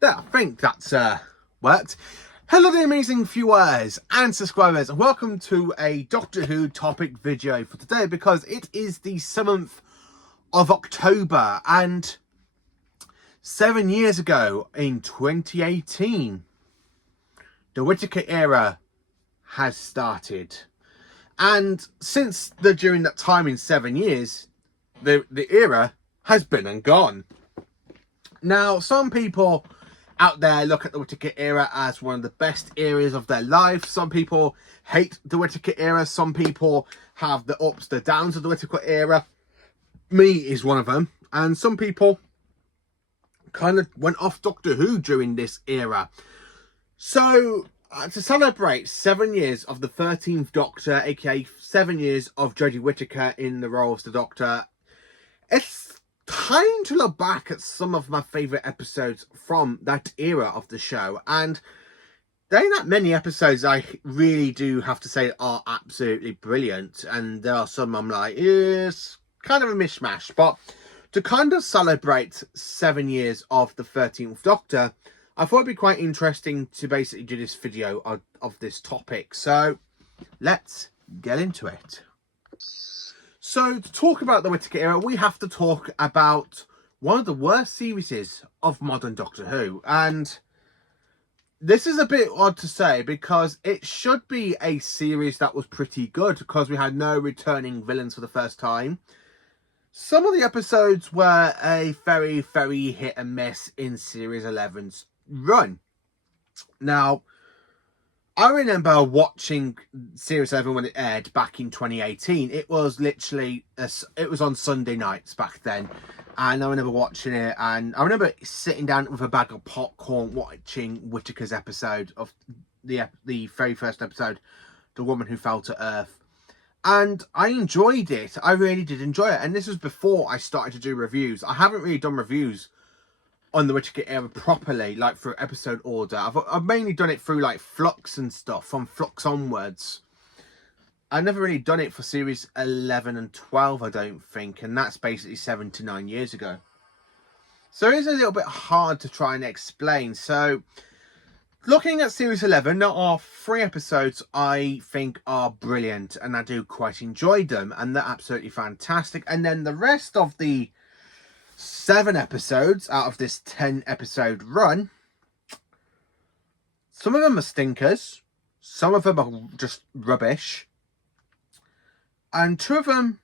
There, I think that's worked. Hello the amazing viewers and subscribers, and welcome to a Doctor Who topic video for today, because it is the 7th of October and 7 years ago in 2018 the Whittaker era has started. And since during that time in 7 years, the era has been and gone. Now, some people out there look at the Whittaker era as one of the best eras of their life. Some people hate the Whittaker era. Some people have the ups, the downs of the Whittaker era. Me is one of them. And some people kind of went off Doctor Who during this era. So, to celebrate 7 years of the 13th Doctor, aka 7 years of Jodie Whittaker in the role of the Doctor, it's time to look back at some of my favourite episodes from that era of the show. And there ain't that many episodes I really do have to say are absolutely brilliant. And there are some I'm like, it's kind of a mishmash. But to kind of celebrate 7 years of the 13th Doctor, I thought it'd be quite interesting to basically do this video of this topic. So let's get into it. So to talk about the Whittaker era, we have to talk about one of the worst series of modern Doctor Who. And this is a bit odd to say, because it should be a series that was pretty good, because we had no returning villains for the first time. Some of the episodes were a very, very hit and miss in Series 11's run. Now, I remember watching Series 11 when it aired back in 2018. It was literally, it was on Sunday nights back then. And I remember watching it, and I remember sitting down with a bag of popcorn watching Whittaker's episode of the very first episode, The Woman Who Fell to Earth. And I enjoyed it. I really did enjoy it. And this was before I started to do reviews. I haven't really done reviews on the Whittaker era properly, like through episode order. I've mainly done it through like Flux and stuff, from Flux onwards. I've never really done it for series 11 and 12, I don't think, and that's basically 7 to 9 years ago. So it is a little bit hard to try and explain. So looking at series 11, there are 3 episodes I think are brilliant, and I do quite enjoy them, and they're absolutely fantastic. And then the rest of the 7 episodes out of this 10 episode run, some of them are stinkers, some of them are just rubbish, and 2 of them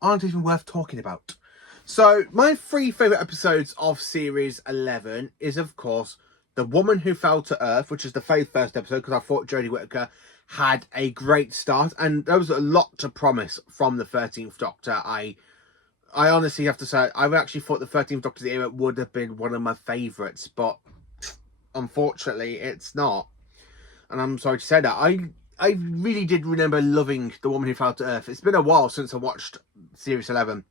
aren't even worth talking about. So my 3 favourite episodes of series 11 is, of course, The Woman Who Fell to Earth, which is the very first episode, because I thought Jodie Whittaker had a great start, and there was a lot to promise from the 13th Doctor. I honestly have to say, I actually thought the 13th Doctor's era would have been one of my favourites, but unfortunately it's not. And I'm sorry to say that. I really did remember loving The Woman Who Fell to Earth. It's been a while since I watched Series 11.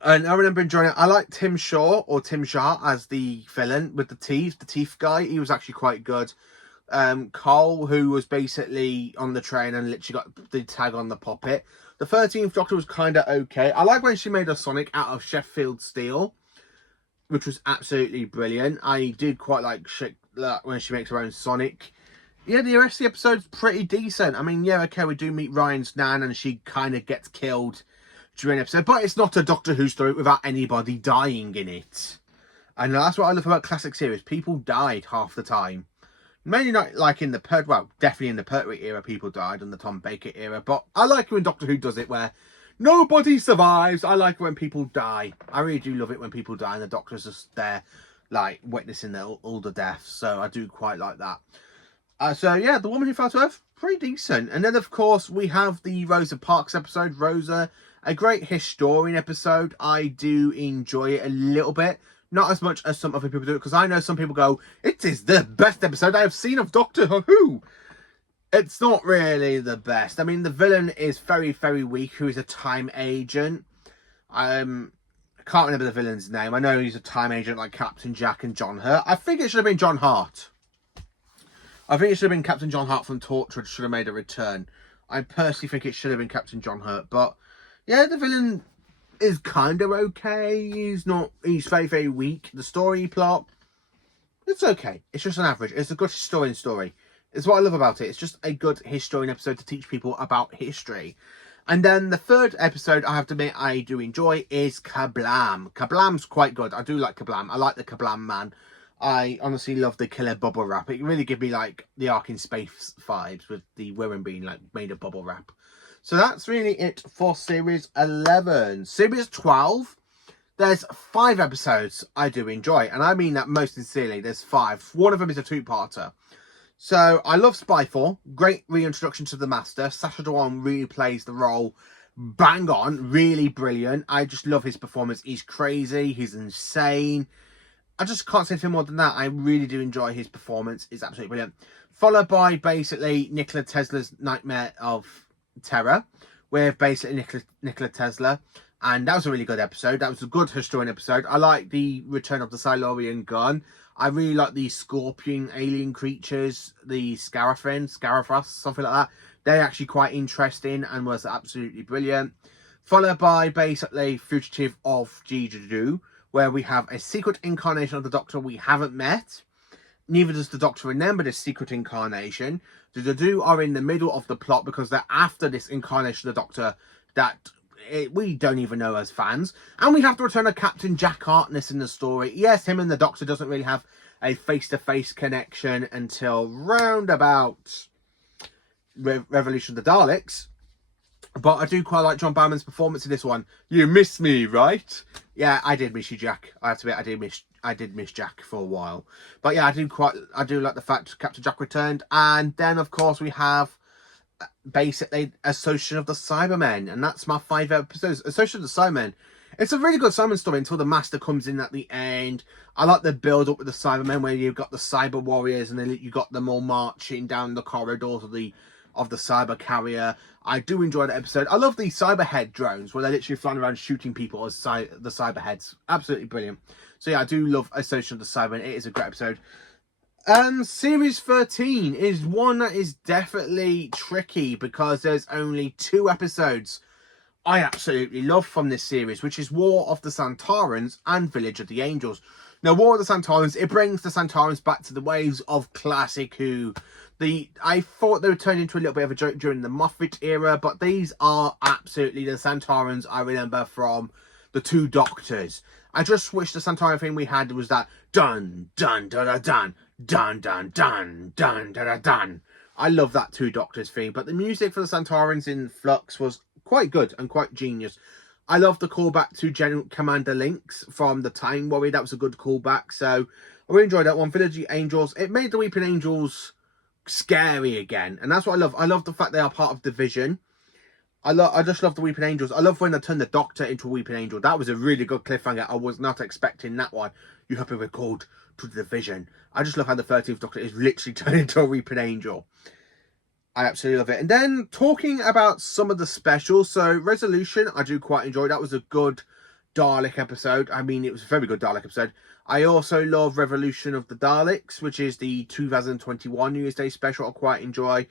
And I remember enjoying it. I like Tim Shaw, or Tim Shah, as the villain with the teeth guy. He was actually quite good. Cole, who was basically on the train and literally got the tag on the puppet. The 13th Doctor was kind of okay. I like when she made a Sonic out of Sheffield steel, which was absolutely brilliant. I did quite like when she makes her own Sonic. Yeah, the rest of the episode's pretty decent. I mean, yeah, okay, we do meet Ryan's nan, and she kind of gets killed during the episode, but it's not a Doctor Who story without anybody dying in it. And that's what I love about classic series. People died half the time. Mainly not like in the definitely in the Pertwee era, people died, and the Tom Baker era. But I like when Doctor Who does it where nobody survives. I like when people die. I really do love it when people die and the Doctor's just there, like, witnessing all the deaths. So I do quite like that. So yeah, The Woman Who Fell to Earth, pretty decent. And then, of course, we have the Rosa Parks episode. Rosa, a great historian episode. I do enjoy it a little bit. Not as much as some other people do, because I know some people go, it is the best episode I have seen of Doctor Who. It's not really the best. I mean, the villain is very, very weak, who is a time agent. I can't remember the villain's name. I know he's a time agent like Captain Jack and John Hurt. I think it should have been John Hart. I think it should have been Captain John Hart from Torchwood should have made a return. I personally think it should have been Captain John Hurt. But yeah, the villain is kind of okay. He's very, very weak. The story plot, It's okay. It's just an average. It's a good historian story. It's what I love about it. It's just a good historian episode to teach people about history. And then the third episode, I have to admit, I do enjoy is Kablam. Kablam's quite good. I do like Kablam. I like the Kablam man. I honestly love the killer bubble wrap. It really gives me like the Ark in Space vibes with the women being like made of bubble wrap. So that's really it for series 11. Series 12, there's 5 episodes I do enjoy. And I mean that most sincerely. There's 5. One of them is a 2-parter. So I love Spyfall. Great reintroduction to the Master. Sacha Dhawan really plays the role bang on. Really brilliant. I just love his performance. He's crazy. He's insane. I just can't say anything more than that. I really do enjoy his performance. It's absolutely brilliant. Followed by basically Nikola Tesla's Nightmare of Terror, with basically Nikola Tesla. And that was a really good episode. That was a good historian episode. I like the return of the Silurian gun. I really like the scorpion alien creatures, the Scarathus, something like that. They're actually quite interesting and was absolutely brilliant. Followed by basically Fugitive of Jeju, where we have a secret incarnation of the Doctor we haven't met. Neither does the Doctor remember this secret incarnation. The Jeju are in the middle of the plot because they're after this incarnation of the Doctor that we don't even know as fans. And we have to return a Captain Jack Harkness in the story. Yes, him and the Doctor doesn't really have a face-to-face connection until round about Revolution of the Daleks. But I do quite like John Barrowman's performance in this one. You miss me, right? Yeah, I did miss you, Jack. I have to admit, I did miss Jack for a while. But yeah, I do like the fact Captain Jack returned. And then, of course, we have basically Association of the Cybermen, and that's my 5 episodes. Association of the Cybermen, it's a really good Simon story until the Master comes in at the end. I like the build up with the Cybermen, where you've got the cyber warriors and then you got them all marching down the corridors of the cyber carrier. I do enjoy that episode. I love the cyberhead drones where they're literally flying around shooting people as the cyberheads. Absolutely brilliant. So yeah, I do love Association of the Cybermen. It is a great episode. Series 13 is one that is definitely tricky because there's only 2 episodes I absolutely love from this series, which is War of the Santarans and Village of the Angels. Now, War of the Santarans, it brings the Santarans back to the waves of classic Who. I thought they were turned into a little bit of a joke during the Moffat era, but these are absolutely the Santarans I remember from the 2 Doctors. I just wish the Santaran thing we had was that dun dun da da dun dun dun dun dun da da dun. I love that 2 Doctors theme, but the music for the Santarans in Flux was quite good and quite genius. I love the callback to General Commander Lynx from the Time Warrior. That was a good callback, so I really enjoyed that one. Village of the Angels, it made the Weeping Angels scary again, and that's what I love. I love the fact they are part of Division. I just love the Weeping Angels. I love when they turned the Doctor into a Weeping Angel. That was a really good cliffhanger. I was not expecting that one. You have been recalled to the Division. I just love how the 13th Doctor is literally turned into a Weeping Angel. I absolutely love it. And then talking about some of the specials. So Resolution, I do quite enjoy. That was a good Dalek episode. I mean, it was a very good Dalek episode. I also love Revolution of the Daleks, which is the 2021 New Year's Day special. I quite enjoy.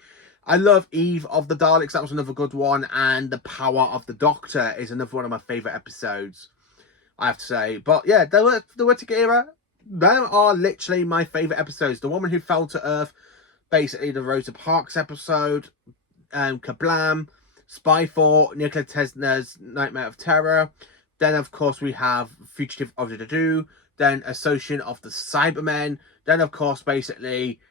I love Eve of the Daleks. That was another good one. And The Power of the Doctor is another one of my favourite episodes, I have to say. But yeah, the Whittaker era, they are literally my favourite episodes. The Woman Who Fell to Earth, basically the Rosa Parks episode, Kablam, Spyfall, Nikola Tesla's Nightmare of Terror. Then, of course, we have Fugitive of the Jeju. Then Association of the Cybermen. Then, of course, basically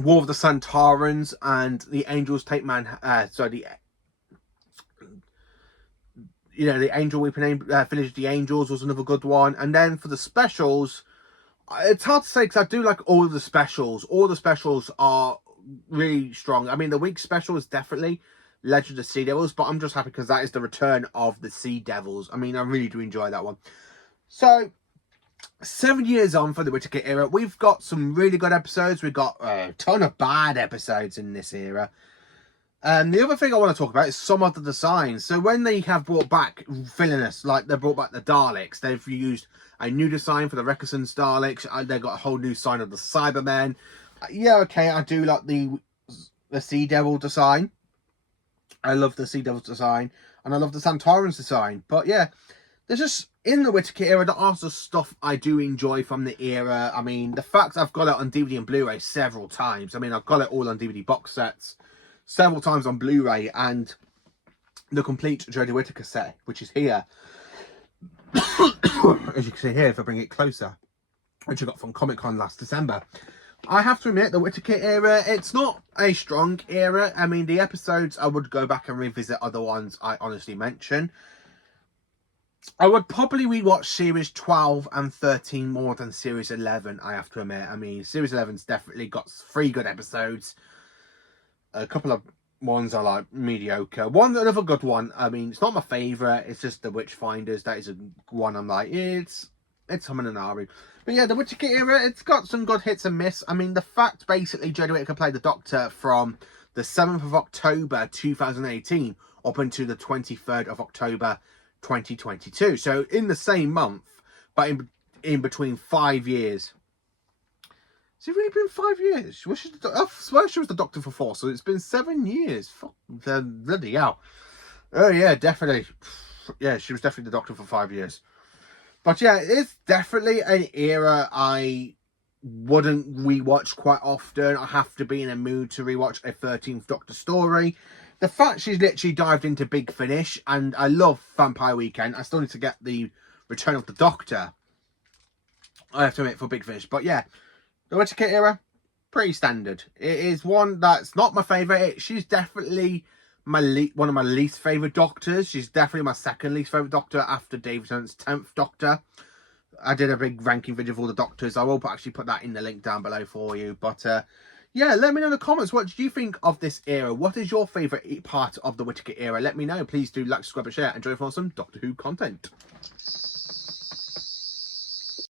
War of the Santarans and the Angels take the Angel Weeping Village of the Angels was another good one. And then for the specials, it's hard to say because I do like all of the specials. All the specials are really strong. I mean, the week special is definitely Legend of Sea Devils, but I'm just happy because that is the return of the Sea Devils. I mean, I really do enjoy that one. So 7 years on for the Whittaker era, we've got some really good episodes. We've got a ton of bad episodes in this era. And the other thing I want to talk about is some of the designs. So when they have brought back villainous, like they brought back the Daleks, they've used a new design for the Reckon's Daleks. They've got a whole new sign of the Cybermen. Yeah, okay, I do like the Sea Devil design. I love the Sea Devil's design. And I love the Santarans design. But yeah, there's just in the Whittaker era, there are some stuff I do enjoy from the era. I mean, the fact I've got it on DVD and Blu-ray several times. I mean, I've got it all on DVD box sets several times on Blu-ray, and the complete Jodie Whittaker set, which is here. As you can see here, if I bring it closer, which I got from Comic-Con last December. I have to admit, the Whittaker era, it's not a strong era. I mean, the episodes, I would go back and revisit other ones I honestly mentioned. I would probably rewatch Series 12 and 13 more than Series 11, I have to admit. I mean, Series 11's definitely got 3 good episodes. A couple of ones are like mediocre. Another good one, I mean, it's not my favourite. It's just The Witchfinders. That is one I'm like, it's humming and ahhing. But yeah, the Whittaker era, it's got some good hits and miss. I mean, the fact basically Jodie Whittaker played the Doctor from the 7th of October 2018 up until the 23rd of October 2022. So in the same month, but in between 5 years. Has it really been 5 years? I swear she was the Doctor for 4, so it's been 7 years. Fuck, bloody hell. Oh yeah, definitely. Yeah, she was definitely the Doctor for 5 years. But yeah, it's definitely an era I wouldn't rewatch quite often. I have to be in a mood to rewatch a 13th Doctor story. The fact she's literally dived into Big Finish, and I love Vampire Weekend. I still need to get the Return of the Doctor, I have to admit, for Big Finish. But yeah, the Whittaker era, pretty standard. It is one that's not my favourite. She's definitely one of my least favourite Doctors. She's definitely my second least favourite Doctor after David Tennant's 10th Doctor. I did a big ranking video of all the Doctors. I will actually put that in the link down below for you. But yeah, let me know in the comments, what do you think of this era? What is your favourite part of the Whittaker era? Let me know. Please do like, subscribe and share, and join for some Doctor Who content.